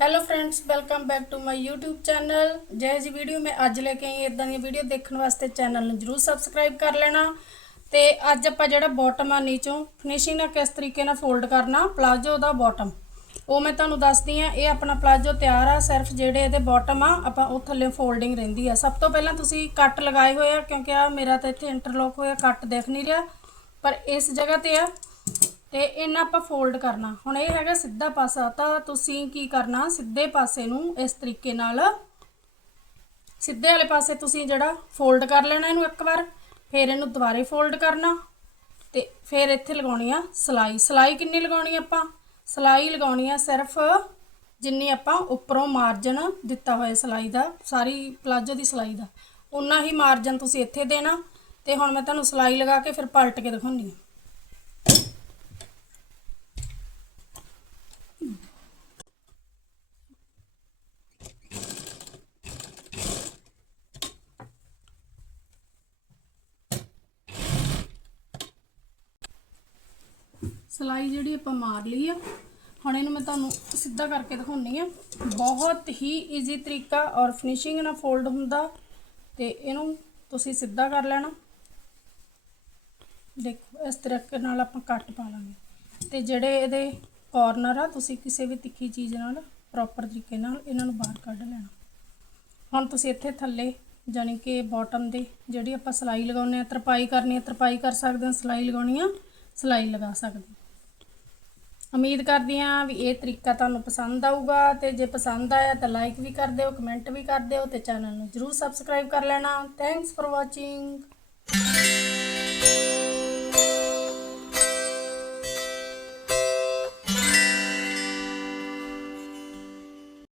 Hello friends welcome back to my YouTube channel ਜੈ ਜੀ video ਮੈਂ ਅੱਜ ਲੈ ਕੇ ਆਈ ਇਦਾਂ ਦੀ ਵੀਡੀਓ ਦੇਖਣ ਵਾਸਤੇ ਚੈਨਲ ਨੂੰ ਜਰੂਰ ਸਬਸਕ੍ਰਾਈਬ ਕਰ ਲੈਣਾ। ਤੇ ਅੱਜ ਆਪਾਂ ਜਿਹੜਾ ਬਾਟਮ ਆ ਨੀਚੋਂ ਫਿਨਿਸ਼ਿੰਗ ਨਾਲ ਕਿਸ ਤਰੀਕੇ ਨਾਲ ਫੋਲਡ ਕਰਨਾ ਪਲਾਜੋ ਦਾ ਬਾਟਮ ਉਹ ਮੈਂ ਤੁਹਾਨੂੰ ਦੱਸਦੀ ਆ ਇਹ ਆਪਣਾ ਪਲਾਜੋ ਤਿਆਰ ਆ, ਸਿਰਫ ਜਿਹੜੇ ਇਹਦੇ ਬਾਟਮ ਆ, ਆਪਾਂ ਉਹ ਥੱਲੇ ਫੋਲਡਿੰਗ ਰਹਿੰਦੀ ਆ। ਸਭ ਤੋਂ ਪਹਿਲਾਂ ਤੁਸੀਂ ਕੱਟ ਲਗਾਏ ਹੋਏ ਆ, ਕਿਉਂਕਿ ਆ ਮੇਰਾ ਤਾਂ ਇੱਥੇ ਇੰਟਰਲੌਕ ਹੋਇਆ ਕੱਟ ਦੇਖ ਨਹੀਂ ਰਿਹਾ, ਪਰ ਇਸ ਜਗ੍ਹਾ ਤੇ ਆ। ਤੇ ਇਹਨਾਂ ਆਪਾਂ ਫੋਲਡ ਕਰਨਾ। ਹੁਣ ਇਹ ਹੈਗਾ ਸਿੱਧਾ ਪਾਸਾ, ਤਾਂ ਤੁਸੀਂ ਕੀ ਕਰਨਾ, ਸਿੱਧੇ ਪਾਸੇ ਨੂੰ ਇਸ ਤਰੀਕੇ ਨਾਲ, ਸਿੱਧੇ ਵਾਲੇ ਪਾਸੇ ਤੁਸੀਂ ਜਿਹੜਾ ਫੋਲਡ ਕਰ ਲੈਣਾ ਇਹਨੂੰ ਇੱਕ ਵਾਰ, ਫਿਰ ਇਹਨੂੰ ਦੁਬਾਰੇ ਫੋਲਡ ਕਰਨਾ, ਤੇ ਫਿਰ ਇੱਥੇ ਲਗਾਉਣੀ ਆ ਸਲਾਈ। ਸਲਾਈ ਕਿੰਨੀ ਲਗਾਉਣੀ ਆਪਾਂ? ਸਲਾਈ ਲਗਾਉਣੀ ਆ ਸਿਰਫ ਜਿੰਨੀ ਆਪਾਂ ਉੱਪਰੋਂ ਮਾਰਜਨ ਦਿੱਤਾ ਹੋਇਆ ਸਲਾਈ ਦਾ, ਸਾਰੀ ਪਲਾਜੋ ਦੀ ਸਲਾਈ ਦਾ। ਉਨਾ ਹੀ ਮਾਰਜਨ ਤੁਸੀਂ ਇੱਥੇ ਦੇਣਾ, ਤੇ ਹੁਣ ਮੈਂ ਤੁਹਾਨੂੰ ਸਲਾਈ ਲਗਾ ਕੇ ਫਿਰ ਪਲਟ ਕੇ ਦਿਖਾਉਂਦੀ ਹਾਂ। ਸਲਾਈ ਜਿਹੜੀ ਆਪਾਂ ਮਾਰ ਲਈ ਆ, ਹੁਣ ਇਹਨੂੰ ਮੈਂ ਤੁਹਾਨੂੰ ਸਿੱਧਾ ਕਰਕੇ ਦਿਖਾਉਣੀ ਆ। ਬਹੁਤ ਹੀ ਈਜ਼ੀ ਤਰੀਕਾ ਔਰ ਫਿਨਿਸ਼ਿੰਗ ਨਾਲ ਫੋਲਡ ਹੁੰਦਾ, ਤੇ ਇਹਨੂੰ ਤੁਸੀਂ ਸਿੱਧਾ ਕਰ ਲੈਣਾ। ਦੇਖੋ, ਇਸ ਤਰੀਕੇ ਨਾਲ ਆਪਾਂ ਕੱਟ ਪਾ ਲਾਂਗੇ। ਤੇ ਜਿਹੜੇ ਇਹਦੇ ਕਾਰਨਰ ਆ, ਤੁਸੀਂ ਕਿਸੇ ਵੀ ਤਿੱਖੀ ਚੀਜ਼ ਨਾਲ ਪ੍ਰੋਪਰ ਤਰੀਕੇ ਨਾਲ ਇਹਨਾਂ ਨੂੰ ਬਾਹਰ ਕੱਢ ਲੈਣਾ। ਹੁਣ ਤੁਸੀਂ ਇੱਥੇ ਥੱਲੇ ਜਾਨੀ ਕਿ ਬਾਟਮ ਦੇ, ਜਿਹੜੀ ਆਪਾਂ ਸਲਾਈ ਲਗਾਉਨੇ ਆ, ਤਰਪਾਈ ਕਰਨੀ ਆ, ਤਰਪਾਈ ਕਰ ਸਕਦੇ ਹਾਂ ਸਲਾਈ ਲਗਾਉਣੀ ਆ, ਸਲਾਈ ਲਗਾ ਸਕਦੇ ਉਮੀਦ ਕਰਦੀ ਹਾਂ ਵੀ ਇਹ ਤਰੀਕਾ ਤੁਹਾਨੂੰ ਪਸੰਦ ਆਊਗਾ ਤੇ ਜੇ ਪਸੰਦ ਆਇਆ ਤਾਂ ਲਾਈਕ ਵੀ ਕਰ ਦਿਓ ਕਮੈਂਟ ਵੀ ਕਰ ਦਿਓ ਤੇ ਚੈਨਲ ਨੂੰ ਜਰੂਰ ਸਬਸਕ੍ਰਾਈਬ ਕਰ ਲੈਣਾ। Thanks for watching